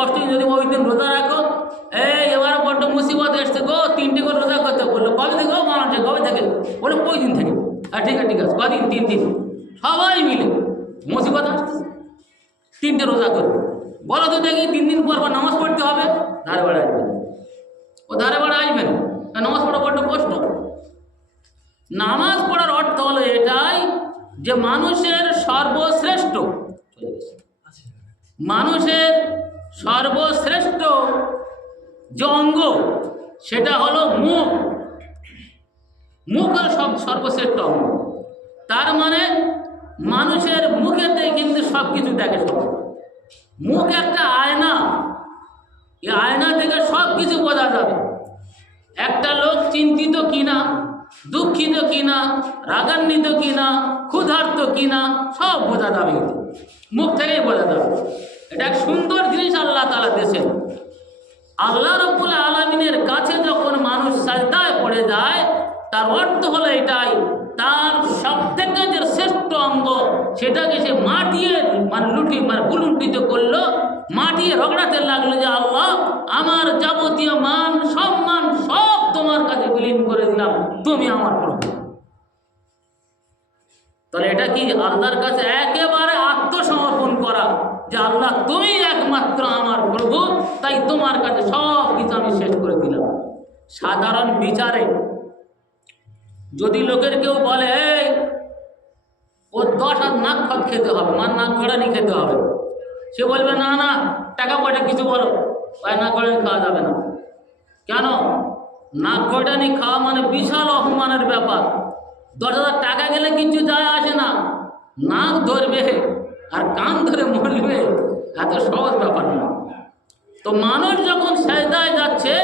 কষ্ট যদি ওই দিন রোজা রাখো, এবার বড্ড মুসিবত এসছে গো, 3টে করে রোজা করতে বললো। কবে থেকে মানুষ কবে থেকে? বলে ওই দিন থেকে। ঠিক আছে কদিন? 3 দিন। সবাই মিলে মুসিবত আসতেছে, 3টে রোজা করবে। বলো তো দেখি, 3 দিন পর নামাজ পড়তে হবে, ধারে বাড়া আসবে না। ও ধারে বাড়া আসবে না, নামাজ পড়া বড্ড কষ্ট। নামাজ পড়ার অর্থ হলো এটাই যে মানুষের সর্বশ্রেষ্ঠ যে অঙ্গ সেটা হলো মুখ। মুখ হলো সর্বশ্রেষ্ঠ অঙ্গ। তার মানে মানুষের মুখেতে কিন্তু সব কিছু দেখে। সব মুখ একটা আয়না, এই আয়না থেকে সব কিছু বোঝা যাবে। একটা লোক চিন্তিত কিনা, দুঃখিত কিনা, রাগান্বিত কিনা, ক্ষুধার্ত কিনা, সব বোঝা যাবে, মুখ থেকেই বোঝা যাবে। এটা এক সুন্দর জিনিস আল্লাহ তাআলা দিয়েছেন। আল্লাহ রাব্বুল আলামিনের কাছে যখন মানুষ সাজদায় পড়ে যায়, তার অর্থ হলো এটাই, তার সবথেকে যে শ্রেষ্ঠ অঙ্গ সেটাকে সে মাটিয়ে বুলুণ্ঠিত করলো, মাটিয়ে রগড়াতে লাগলো যে আল্লাহ, আমার যাবতীয় মান সম্মান সব তোমার কাছে বিলীন করে দিলাম, তুমি আমার প্রভু। তাহলে এটা কি আল্লাহর কাছে একেবারে আত্মসমর্পণ করা যে আল্লাহ তুমি একমাত্র আমার প্রভু, তাই তোমার কাছে সব কিছু আমি শেষ করে দিলাম। সাধারণ বিচারে যদি লোকের কেউ বলে ওর 10 হাত নাক খত খেতে হবে, নাক গড়ানি খেতে হবে, সে বলবে না না টাকা পয়সা কিছু বলো, নাক গড়ানি খাওয়া যাবে না। কেন? নাক গড়ানি খাওয়া মানে বিশাল অপমানের ব্যাপার। 10,000 টাকা গেলে কিছু যায় আসে না, নাক ধরবে আর কান ধরে মরবে, এত সহজ ব্যাপার না। তো মানুষ যখন সেজদায় যাচ্ছে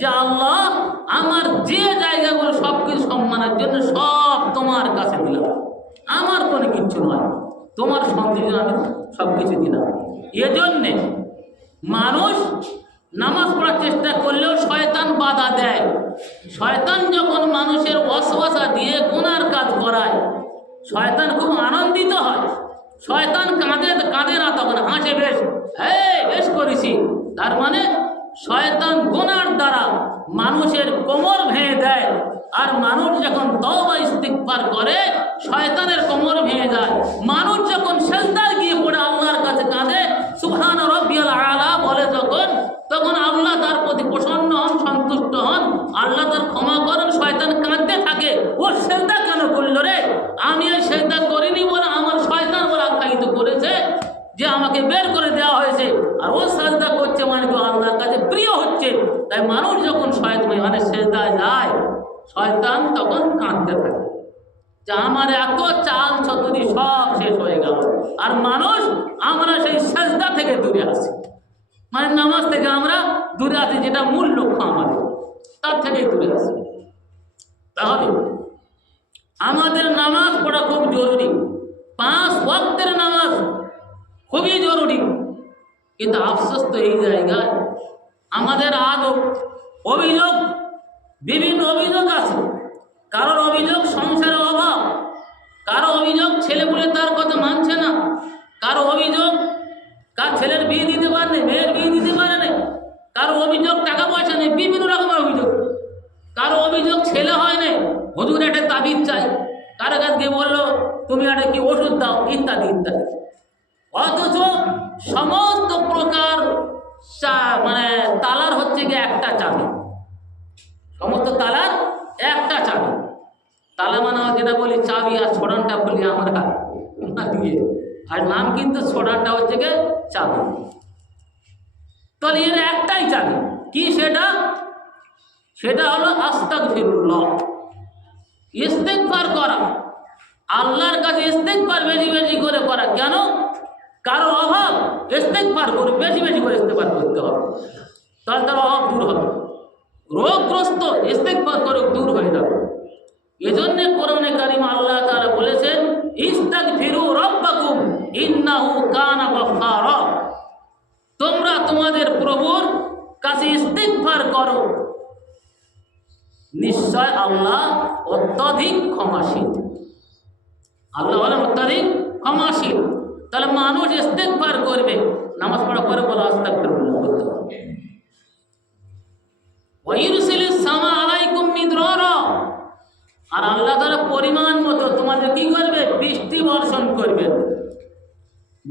যে আল্লাহ, আমার যে জায়গাগুলো সব কিছু সম্মানের জন্য সব তোমার কাছে দিলাম, আমার কোনো কিচ্ছু নয়, তোমার সন্তুষ্টির আমি সব কিছু দিলাম। এজন্যে মানুষ নামাজ পড়ার চেষ্টা করলেও শয়তান বাধা দেয়। শয়তান যখন মানুষের ওয়াসওয়াসা দিয়ে গুনার কাজ করায়, শয়তান খুব আনন্দিত হয়। শয়তান কাঁদে না, তখন হাসে, বেশ করেছি। তার মানে শয়তান গুনার দ্বারা মানুষের কোমর ভেঙে দেয়। আর মানুষ যখন তওবা ইস্তিগফার করে, শয়তানের কোমর ভেঙে যায়। মানুষ যখন সিজদায় গিয়ে পড়ে আল্লাহর কাছে কাঁদে, সুবহান রাব্বিয়াল আলা বলে, তখন আল্লাহ তার প্রতি প্রসন্ন হন, সন্তুষ্ট হন, আল্লাহ তার ক্ষমা করেন। শয়তান কাঁদতে থাকে, ও সিজদা কেন করলো রে? আমি এই সিজদা করিনি বলে আমার শয়তান বলে আখ্যায়িত করেছে যে আমাকে বের করে দেওয়া হয়েছে, আর ও সিজদা করছে মানে কি আল্লাহর কাছে প্রিয় হচ্ছে। তাই মানুষ যখন সিজদায় যায়, শয়তান তখন কাঁদতে থাকে যে আমার এত চাল চতুরি সব শেষ হয়ে গেল। আর মানুষ, আমরা সেই সিজদা থেকে দূরে আছি, মানে নামাজ থেকে আমরা দূরে আছি, যেটা মূল লক্ষ্য আমাদের, তার থেকেই দূরে আছি। তাহলে আমাদের নামাজ পড়া খুব জরুরি, 5 ওয়াক্তের নামাজ খুবই জরুরি। কিন্তু আফসোস তো এই জায়গায় আমাদের আদব, অভিযোগ, বিভিন্ন অভিযোগ আছে। কারোর অভিযোগ সংসারের অভাব, কারো অভিযোগ ছেলেপুলে তার কথা মানছে না, কারো অভিযোগ কার ছেলের বিয়ে দিতে পারে, মেয়ের বিয়ে দিতে পারে না, কারো অভিযোগ টাকা পয়সা নেই, বিভিন্ন রকমের অভিযোগ। কারো অভিযোগ ছেলে হয় না, হুজুর একটা তাবিজ চাই, কারো কাছে গিয়ে বললো তুমি একটা কি ওষুধ দাও, ইত্যাদি ইত্যাদি। অথচ সমস্ত প্রকার মানে তালার হচ্ছে গিয়ে একটা চাবি, সমস্ত তালার একটা চাবি। তালা মানে যেটা বলি চাবি, আর ছোড়ানটা বলি আমরা দিয়ে, আর নাম কিন্তু ছোড়ানটা হচ্ছে গিয়ে চাবি। তাহলে এর একটাই চাবি, কি সেটা? সেটা হলো আস্তাগফিরুল্লাহ, ইস্তেগফার করা। আল্লাহর কাছে ইস্তেগফার বেশি বেশি করে করা। কেন? কারো অভাব, ইস্তেগফার করে বেশি বেশি করে ইস্তেগফার করতে হবে, তাহলে তার অভাব দূর হবে। রোগগ্রস্ত ইস্তেগফার করে দূর হয়ে যাবে। এজন্যে কোরআনে কারিম আল্লাহ তাআলা বলেছেন, ইস্তাগফিরু রাব্বাকুম ইন্নাহু কানা গাফফারা, তোমরা তোমাদের প্রভুর কাছে ইস্তেগফার করো, নিশ্চয় আল্লাহ অত্যধিক ক্ষমাশীল। আল্লাহ হলেন অত্যধিক ক্ষমাশীল। তাহলে মানুষ ইস্তেগফার করবে, নামাজ পড়ার পরে বলো আস্তাগফিরুল্লাহ বলতে হবে। ওয়াইরসিলিস সামা আলাইকুম মিদরারা, আর আল্লাহ তাআলা পরিমাণ মতো তোমাদের কি করবে? বৃষ্টি বর্ষণ করবে,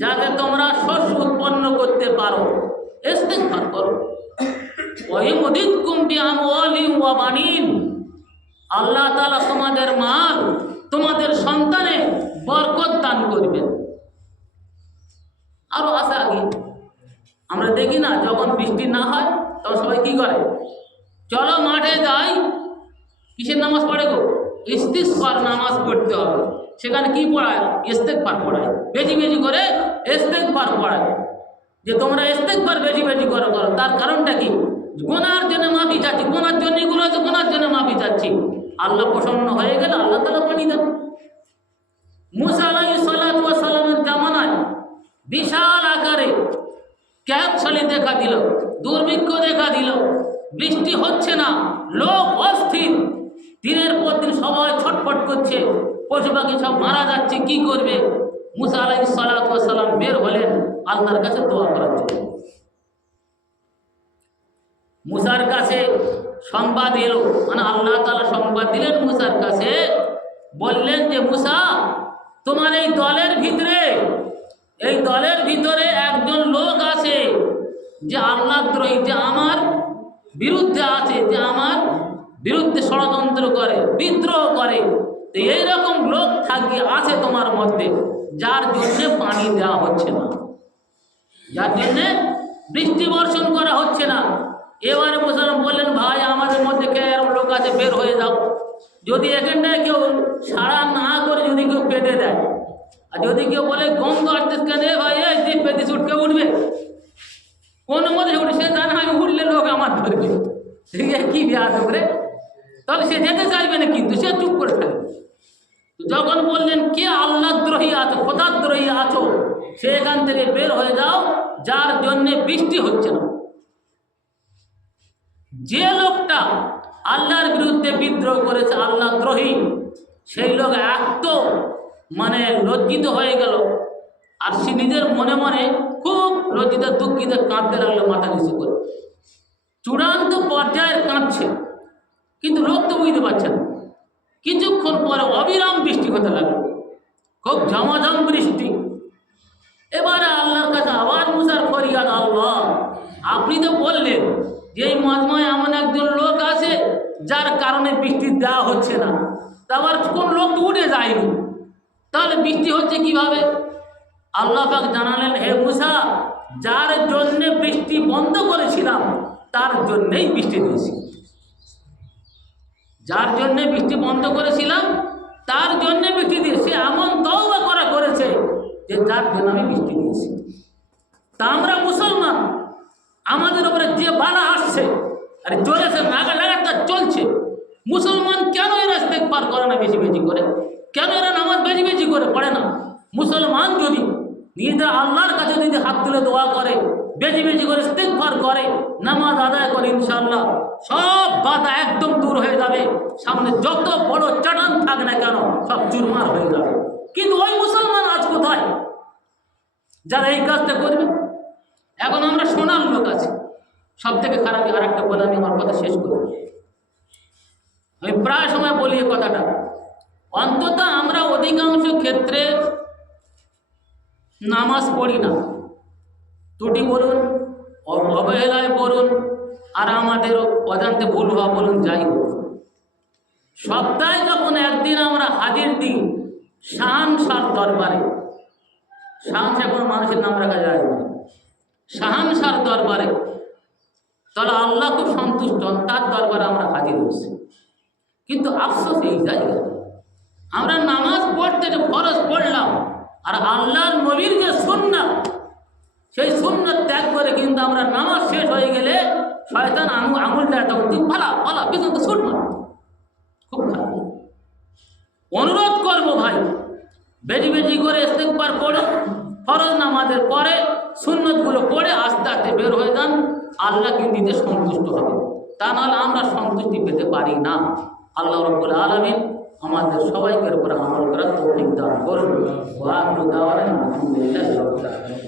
যাতে তোমরা শস্য উৎপন্ন করতে পারো। ইস্তিগফার করো। ওয়াইমুদিদকুম বিআমওয়ালিন ওয়া বানিন, আল্লাহ তাআলা তোমাদের মাল, তোমাদের সন্তানে বরকত দান করবেন। আরো আছে আগে আমরা দেখি না, যখন বৃষ্টি না হয় তখন সবাই কি করে? চলো মাঠে যাই, কিসের নামাজ পড়ে গো? ইস্তিগফার নামাজ পড়তে হবে। সেখানে কি পড়ায়? ইস্তিগফার পড়ায়, বেশি বেশি করে ইস্তিগফার পড়ায়, যে তোমরা ইস্তিগফার বেশি বেশি করে করো। তার কারণটা কি? গুনার জন্য মাফি চাচ্ছি, গুনার জন্য এগুলো আছে, গুনার জন্য মাফি চাচ্ছি। আল্লাহ প্রসন্ন হয়ে গেলে আল্লাহ তাআলা পানি দেন। মুসা আলাইহিস সালাতু ওয়াস সালামের জামানায় বিশাল আকারে ক্যাবছালি দেখা দিল, দুর্ভিক্ষ দেখা দিল, বৃষ্টি হচ্ছে না, লোক অস্থির, দিনের পর দিন সবাই ছটফট করছে, পশু পাখি সব মারা যাচ্ছে, কি করবে? মুসা আলাইহিস সালাতু ওয়াস সালাম বের হলেন আল্লাহর কাছে দোয়া করার জন্য। মুসার কাছে সংবাদ এলো, মানে আল্লাহ তাআলা সংবাদ দিলেন মুসার কাছে, বললেন যে মুসা, তোমার এই দলের ভিতরে একজন লোক আছে যে আল্লাহদ্রোহী, যে আমার বিরুদ্ধে আছে, যে আমার বিরুদ্ধে ষড়যন্ত্র করে, বিদ্রোহ করে। তো এইরকম লোক আছে তোমার মধ্যে, যার জন্যে পানি দেওয়া হচ্ছে না, যার জন্যে বৃষ্টি বর্ষণ করা হচ্ছে না। এবারে মুসলমান বললেন, ভাই আমাদের মধ্যে কে এরকম লোক আছে, বের হয়ে যাও। যদি এখানটায় কেউ সাড়া না করে যদি কেউ পেতে দেয়, আর যদি কেউ বলে গন্ধ আসতেছে কেন ভাই, এই পেতে ছুটকে উঠবে, কোন মধ্যে উঠে, সে জানে আমি উঠলে লোক আমার ধরবে, ঠিক আছে, কি বিয়াদ করে, তাহলে সে যেতে চাইবে না, কিন্তু সে চুপ করে থাকবে। যখন বললেন কে আল্লাহদ্রোহী আছো, খোদাদ্রোহী আছো, সে এখান থেকে বের হয়ে যাও, যার জন্যে বৃষ্টি হচ্ছে না। যে লোকটা আল্লাহর বিরুদ্ধে বিদ্রোহ করেছে, আল্লাহদ্রোহী, সেই লোক এত লজ্জিত হয়ে গেল, আর সে নিজের মনে মনে খুব লজ্জিত দুঃখিত কাঁদতে লাগলো, মাথা নিচু করে, চূড়ান্ত পর্যায়ের কাঁদছে। কিন্তু লোক তো বুঝতে পারছে না। কিছুক্ষণ পরে অবিরাম বৃষ্টি হতে লাগলো, খুব ঝমাঝম বৃষ্টি। এবারে আল্লাহর কাছে আবার মুসার ফরিয়াদ, আল্লাহ আপনি তো বললেন যে এই মজমায় এমন একজন লোক আছে যার কারণে বৃষ্টি দেওয়া হচ্ছে না, তা আবার কোন লোক তো উঠে যায়নি, তাহলে বৃষ্টি হচ্ছে কিভাবে? আল্লাহ পাক জানালেন, হে মুসা, যার জন্যে বৃষ্টি বন্ধ করেছিলাম তার জন্যেই বৃষ্টি দিয়েছি। যার জন্যে বৃষ্টি বন্ধ করেছিলাম তার জন্যে বৃষ্টি দিয়েছি। এমন তওবা করেছে যে যার জন্য আমি বৃষ্টি দিয়েছি। তা আমরা মুসলমান, আমাদের উপরে যে বাধা আসছে, আর চলেছে লাগাতার চলছে, মুসলমান কেন এরা ইস্তেগফার করে না বেশি বেশি করে? কেন এরা নামাজ বেশি বেশি করে পড়ে না? মুসলমান যদি নিজেদের আল্লাহর কাছে যদি হাত তুলে দোয়া করে, বেশি বেশি করে ইস্তেগফার করে, নামাজ আদায় করে, ইনশাআল্লাহ সব বাধা একদম দূর হয়ে যাবে। সামনে যত বড় চটান থাক না কেন, সব চুরমার হয়ে যাবে। কিন্তু ওই মুসলমান আজ কোথায় যারা এই কাজটা করবে? এখন আমরা সোনার লোক আছি। সব থেকে খারাপ আর একটা বলে আমি আমার কথা শেষ করি। আমি প্রায় সময় বলি এই কথাটা, অন্তত আমরা অধিকাংশ ক্ষেত্রে নামাজ পড়ি না, ত্রুটি বলুন, অবহেলায় বলুন, আর আমাদের অজান্তে ভুল হওয়া বলুন, যাই হোক, সপ্তাহে যখন একদিন আমরা হাজির দিই শাহানশাহর দরবারে, শাহানশাহ কোনো মানুষের নাম রাখা যায় না, শাহানশাহর দরবারে, তাহলে আল্লাহ খুব সন্তুষ্ট হন, তার দরবারে আমরা হাজির হচ্ছি। কিন্তু আফসোস এই জায়গায় আমরা নামাজ পড়তে যে ফরজ পড়লাম, আর আল্লাহর নবীর যে সুন্নাত, সেই সুন্নাত ত্যাগ করে কিন্তু আমরা নামাজ শেষ হয়ে গেলে শয়তান আঙুলটা তখন তুই পালা পিছন তো ছুট মার। খুব খারাপ। অনুরোধ করবো ভাই, বেশি বেশি করে ইস্তেগফার পড়ো, ফরজ নামাজের পরে সুন্নতগুলো পড়ে আস্তে আস্তে বের হয়ে যান, আল্লাহ কিন্তু দিতে সন্তুষ্ট হবে। তা নাহলে আমরা সন্তুষ্টি পেতে পারি না। আল্লাহ রাব্বুল আলামিন আমাদের সবাইকে উপর আমল করার তৌফিক দান করুন। ওয়া আখিরু দাওয়ানা আলহামদুলিল্লাহি রাব্বিল আলামিন।